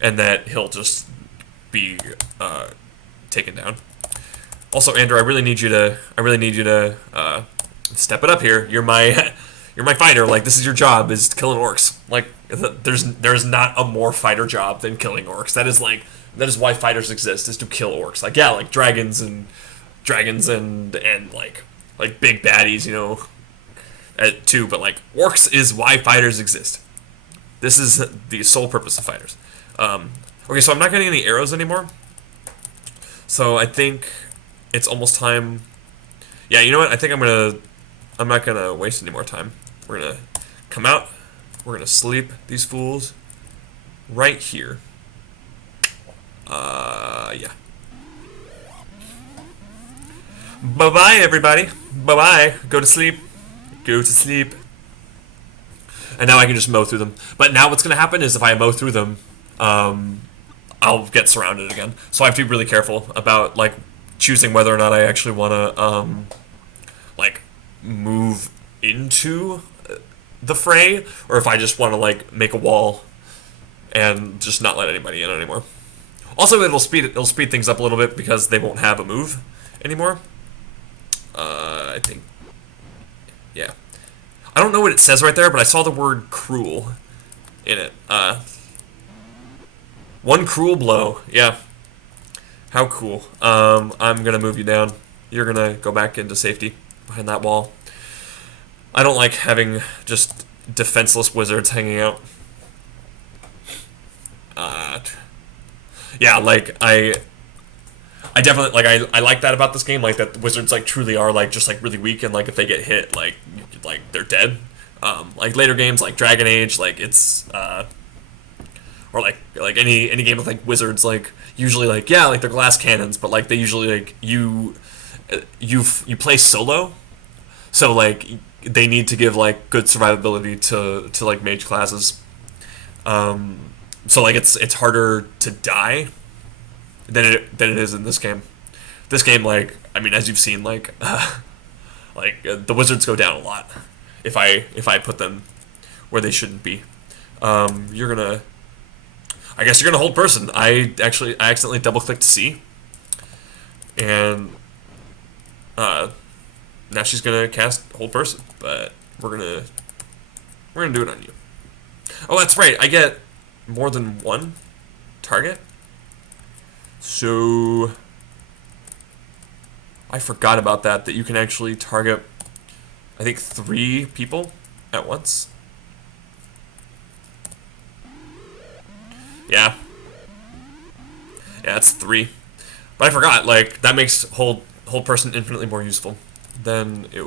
and that he'll just be taken down. Also, Andrew, I really need you to step it up here. You're my you're my fighter. Like, this is your job, is killing orcs. Like, there's not a more fighter job than killing orcs. That is why fighters exist, is to kill orcs. Like, yeah, like dragons and like big baddies, you know, too. But like, orcs is why fighters exist. This is the sole purpose of fighters. Okay, so I'm not getting any arrows anymore. So I think it's almost time. Yeah, you know what? I think I'm not gonna waste any more time. We're gonna come out. We're gonna sleep these fools right here. Yeah. Bye-bye, everybody. Bye-bye. Go to sleep. Go to sleep. And now I can just mow through them. But now what's gonna happen is if I mow through them, I'll get surrounded again. So I have to be really careful about like choosing whether or not I actually want to like move into the fray, or if I just want to like make a wall and just not let anybody in anymore. Also, it'll speed things up a little bit because they won't have a move anymore. I think, yeah. I don't know what it says right there, but I saw the word cruel in it. One cruel blow. Yeah. How cool. I'm gonna move you down. You're gonna go back into safety behind that wall. I don't like having just defenseless wizards hanging out. Yeah, like I definitely I like that about this game, like that the wizards like truly are like just like really weak, and like if they get hit, like they're dead. Like later games like Dragon Age, like it's or like any game with like wizards, like usually like yeah, like they're glass cannons, but like they usually like you play solo, so like they need to give like good survivability to like mage classes. So like it's harder to die than it is in this game. This game, like I mean, as you've seen, like the wizards go down a lot if I put them where they shouldn't be. You're gonna, I guess you're gonna hold person. I accidentally double clicked C, and now she's gonna cast hold person, but we're gonna do it on you. Oh, that's right. I get more than one target. So I forgot about that you can actually target, I think, 3 people at once. Yeah. Yeah, it's 3. But I forgot, like, that makes hold person infinitely more useful than it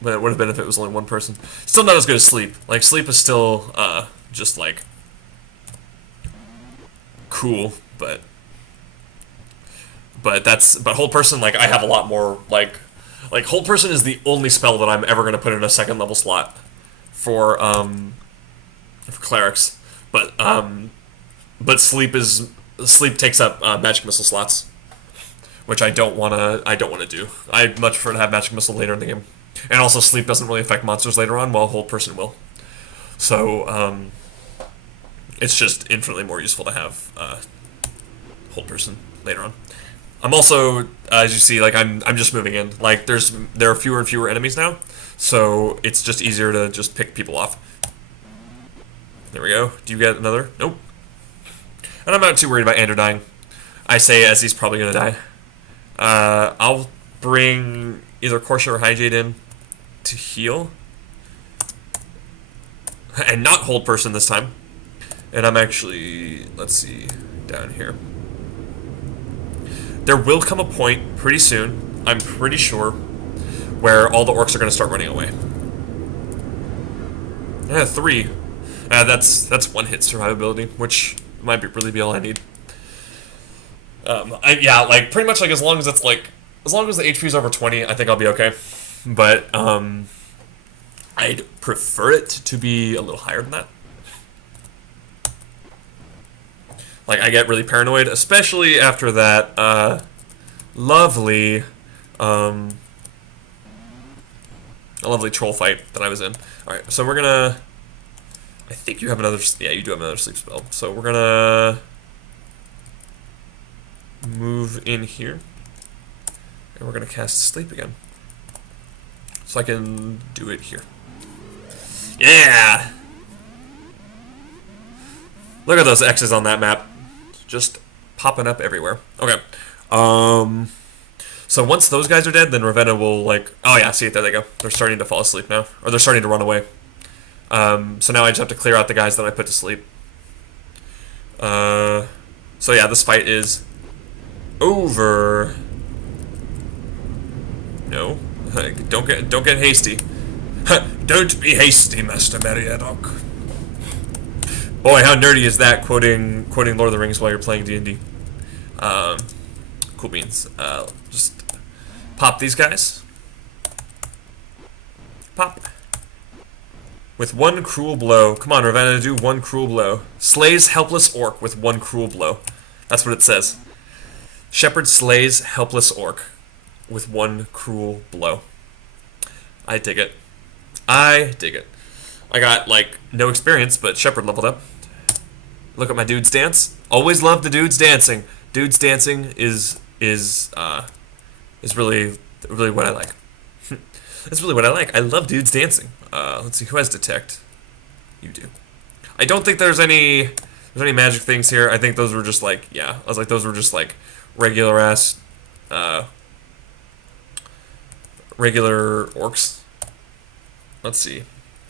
would have been if it was only one person. Still not as good as sleep. Like, sleep is still just like cool, but hold person, like I have a lot more like hold person is the only spell that I'm ever gonna put in a second level slot for clerics, but sleep takes up magic missile slots, which I don't wanna do. I'd much prefer to have magic missile later in the game, and also sleep doesn't really affect monsters later on, while hold person will. So it's just infinitely more useful to have hold person later on. I'm also, as you see, like I'm just moving in. Like there are fewer and fewer enemies now, so it's just easier to just pick people off. There we go. Do you get another? Nope. And I'm not too worried about Andrew dying. I say as he's probably gonna die. I'll bring either Korsha or Hyjade in to heal, and not hold person this time. And I'm actually, let's see, down here. There will come a point pretty soon, I'm pretty sure, where all the orcs are going to start running away. Yeah, 3. That's 1 hit survivability, which might really be all I need. Yeah, like pretty much like as long as the HP is over 20, I think I'll be okay. But I'd prefer it to be a little higher than that. Like, I get really paranoid, especially after that lovely troll fight that I was in. Alright, so we're gonna I think you have another... Yeah, you do have another sleep spell. So we're gonna move in here. And we're gonna cast sleep again. So I can do it here. Yeah! Look at those X's on that map. Just popping up everywhere. Okay. So once those guys are dead, then Ravenna will, like... Oh yeah, see, there they go. They're starting to fall asleep now. Or they're starting to run away. So now I just have to clear out the guys that I put to sleep. So yeah, this fight is over. No. Don't get hasty. Don't be hasty, Master Meriadoc. Boy, how nerdy is that, quoting Lord of the Rings while you're playing D&D. Cool beans. Just pop these guys. Pop. With one cruel blow. Come on, Ravenna, do one cruel blow. Slays helpless orc with one cruel blow. That's what it says. Shepherd slays helpless orc with one cruel blow. I dig it. I dig it. I got, like, no experience, but Shepherd leveled up. Look at my dudes dance. Always love the dudes dancing. Dudes dancing is really what I like. That's really what I like. I love dudes dancing. Let's see, who has detect? You do. I don't think there's any magic things here. I think those were just like, yeah, I was like, those were just like regular ass regular orcs. Let's see.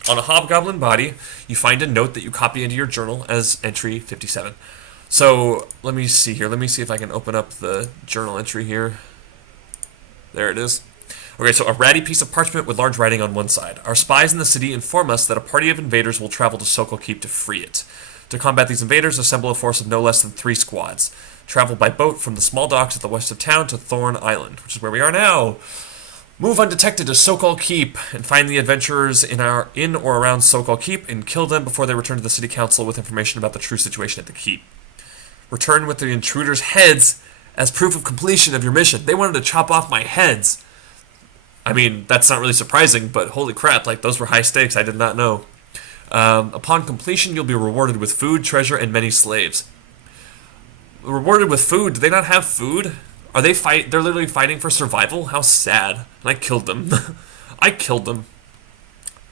On a hobgoblin body, you find a note that you copy into your journal as entry 57. So let me see here. Let me see if I can open up the journal entry here. There it is. Okay, so a ratty piece of parchment with large writing on one side. Our spies in the city inform us that a party of invaders will travel to Sokol Keep to free it. To combat these invaders, assemble a force of no less than 3 squads. Travel by boat from the small docks at the west of town to Thorn Island, which is where we are now. Move undetected to Sokol Keep and find the adventurers in or around Sokol Keep and kill them before they return to the city council with information about the true situation at the keep. Return with the intruders' heads as proof of completion of your mission. They wanted to chop off my heads. I mean, that's not really surprising, but holy crap, like, those were high stakes. I did not know. Upon completion, you'll be rewarded with food, treasure, and many slaves. Rewarded with food? Do they not have food? Are they They're literally fighting for survival? How sad. And I killed them. I killed them.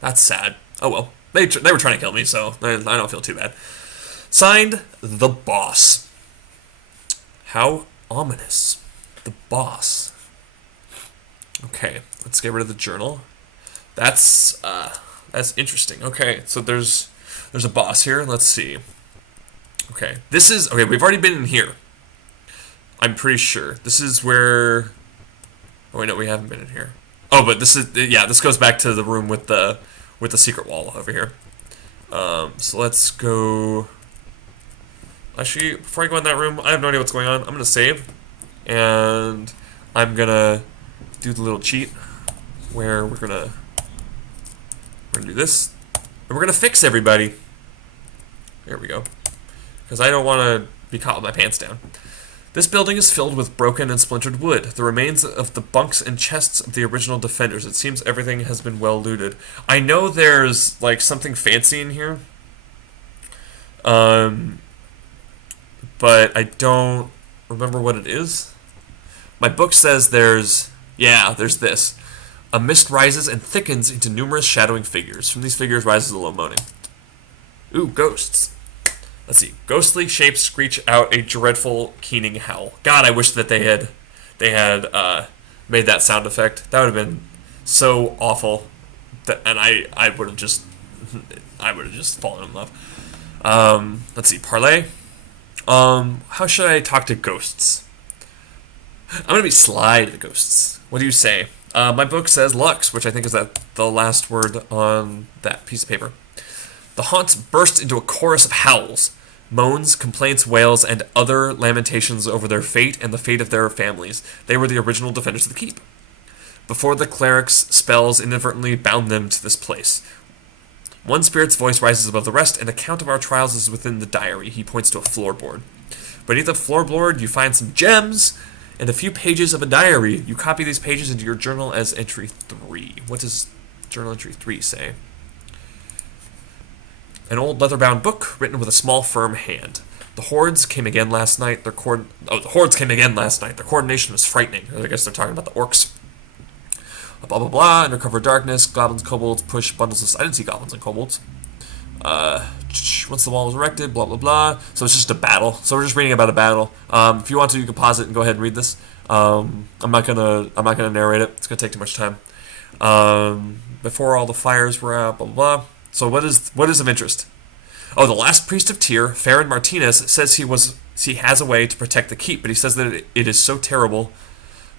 That's sad. Oh well. They were trying to kill me, so I don't feel too bad. Signed, The Boss. How ominous. The Boss. Okay, let's get rid of the journal. That's interesting. Okay, so there's a boss here. Let's see. Okay, we've already been in here. I'm pretty sure. This is where... Oh wait, no, we haven't been in here. Oh, but this goes back to the room with the secret wall over here. So let's go... Actually, before I go in that room, I have no idea what's going on. I'm gonna save, and I'm gonna do the little cheat where we're gonna do this, and we're gonna fix everybody. There we go. Because I don't want to be caught with my pants down. This building is filled with broken and splintered wood, the remains of the bunks and chests of the original defenders. It seems everything has been well looted. I know there's like something fancy in here, but I don't remember what it is. My book says there's this. A mist rises and thickens into numerous shadowing figures. From these figures rises a low moaning. Ooh, ghosts. Let's see. Ghostly shapes screech out a dreadful, keening howl. God, I wish that they had made that sound effect. That would have been so awful. And I would have just fallen in love. Let's see. Parlay. How should I talk to ghosts? I'm gonna be sly to the ghosts. What do you say? My book says Lux, which I think is the last word on that piece of paper. The haunts burst into a chorus of howls, moans, complaints, wails, and other lamentations over their fate and the fate of their families. They were the original defenders of the keep. Before the cleric's spells inadvertently bound them to this place. One spirit's voice rises above the rest. An account of our trials is within the diary. He points to a floorboard. Beneath the floorboard, you find some gems and a few pages of a diary. You copy these pages into your journal as entry 3. What does journal entry 3 say? An old leather-bound book written with a small, firm hand. The hordes came again last night. The hordes came again last night. Their coordination was frightening. I guess they're talking about the orcs. Blah blah blah. Undercover darkness. Goblins, kobolds push bundles of. I didn't see goblins and kobolds. Once the wall was erected, blah blah blah. So it's just a battle. So we're just reading about a battle. If you want to, you can pause it and go ahead and read this. I'm not gonna narrate it. It's gonna take too much time. Before all the fires were out, blah blah blah. So what is of interest? Oh, the last priest of Tyr, Farron Martinez, says he has a way to protect the keep, but he says that it is so terrible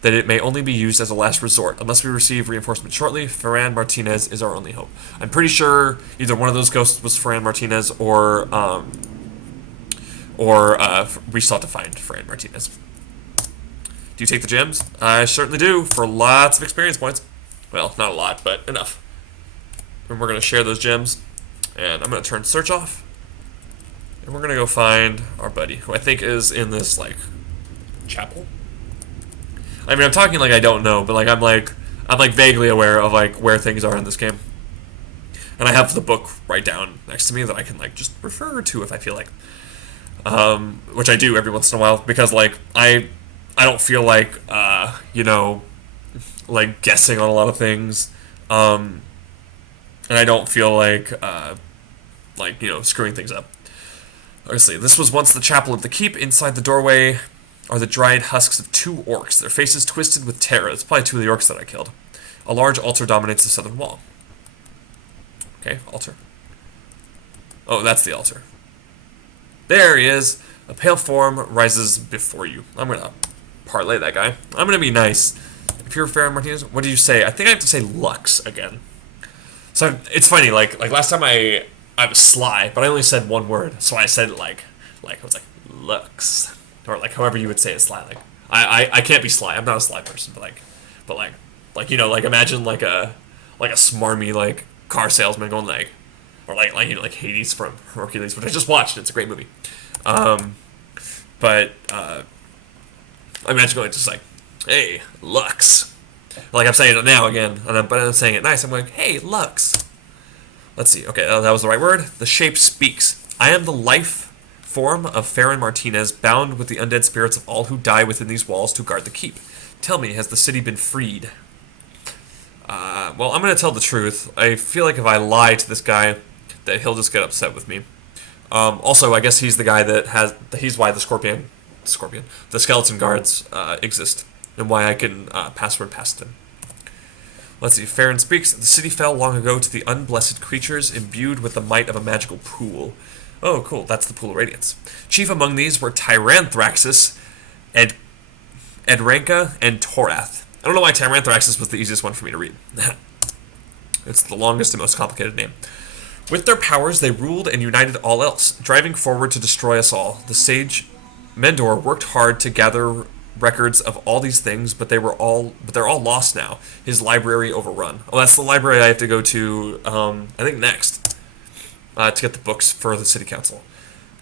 that it may only be used as a last resort. Unless we receive reinforcement shortly, Ferran Martinez is our only hope. I'm pretty sure either one of those ghosts was Ferran Martinez or we still have to find Ferran Martinez. Do you take the gems? I certainly do, for lots of experience points. Well, not a lot, but enough. And we're going to share those gems. And I'm going to turn search off. And we're going to go find our buddy, who I think is in this, like, chapel. I mean, I'm talking like I don't know, but like I'm vaguely aware of like where things are in this game. And I have the book right down next to me that I can like just refer to if I feel like. Which I do every once in a while because like I don't feel like like guessing on a lot of things. And I don't feel like screwing things up. Obviously, this was once the chapel of the keep. Inside the doorway are the dried husks of 2 orcs, their faces twisted with terror. It's probably 2 of the orcs that I killed. A large altar dominates the southern wall. Okay, altar. Oh, that's the altar. There he is. A pale form rises before you. I'm going to parlay that guy. I'm going to be nice. If you're Farron Martinez, what did you say? I think I have to say Lux again. So it's funny, like last time I was sly, but I only said one word. So I said it like I was like, Lux. Or like however you would say it sly. Like I can't be sly. I'm not a sly person, but imagine like a smarmy like car salesman going like Hades from Hercules, which I just watched. It's a great movie. But I imagine going just like, hey, Lux. Like I'm saying it now again, but I'm saying it nice. I'm like, hey, Lux. Let's see. Okay, that was the right word. The shape speaks. I am the life form of Farron Martinez, bound with the undead spirits of all who die within these walls to guard the keep. Tell me, has the city been freed? Well, I'm going to tell the truth. I feel like if I lie to this guy, that he'll just get upset with me. Also, I guess he's the guy he's why the skeleton guards exist, and why I can password past them. Let's see, Farron speaks. The city fell long ago to the unblessed creatures imbued with the might of a magical pool. Oh, cool. That's the Pool of Radiance. Chief among these were Tyranthraxis, Edranka, and Torath. I don't know why Tyranthraxis was the easiest one for me to read. It's the longest and most complicated name. With their powers, they ruled and united all else, driving forward to destroy us all. The sage Mendor worked hard to gather records of all these things, but they're all lost now. His library overrun. Oh, that's the library I have to go to, I think next. To get the books for the city council.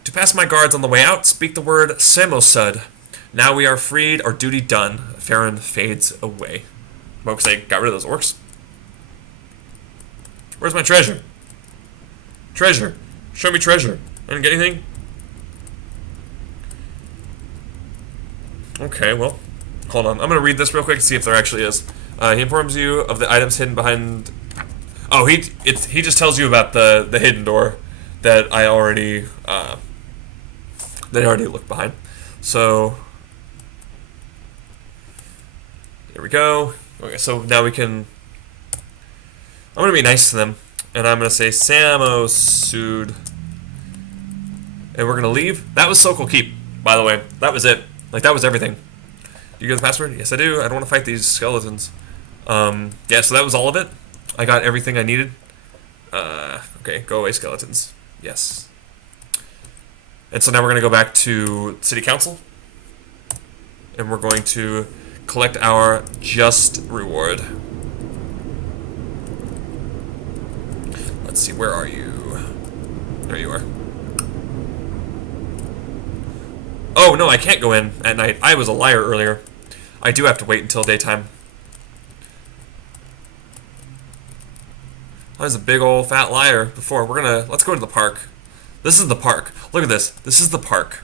To pass my guards on the way out, speak the word Samosud. Now we are freed, our duty done. Farron fades away. Well, because they got rid of those orcs. Where's my treasure? Treasure. Show me treasure. I didn't get anything? Okay, well, hold on. I'm going to read this real quick and see if there actually is. He informs you of the items hidden behind... Oh, he just tells you about the hidden door that I already looked behind. So there we go. Okay, so now we can. I'm gonna be nice to them, and I'm gonna say Samosud, and we're gonna leave. That was Sokol Keep, by the way. That was it. Like that was everything. Do you get the password? Yes, I do. I don't want to fight these skeletons. Yeah. So that was all of it. I got everything I needed. Okay, go away, skeletons. Yes. And so now we're going to go back to City Council. And we're going to collect our just reward. Let's see, where are you? There you are. Oh, no, I can't go in at night. I was a liar earlier. I do have to wait until daytime. I was a big old fat liar before. Let's go to the park. This is the park. Look at this. This is the park.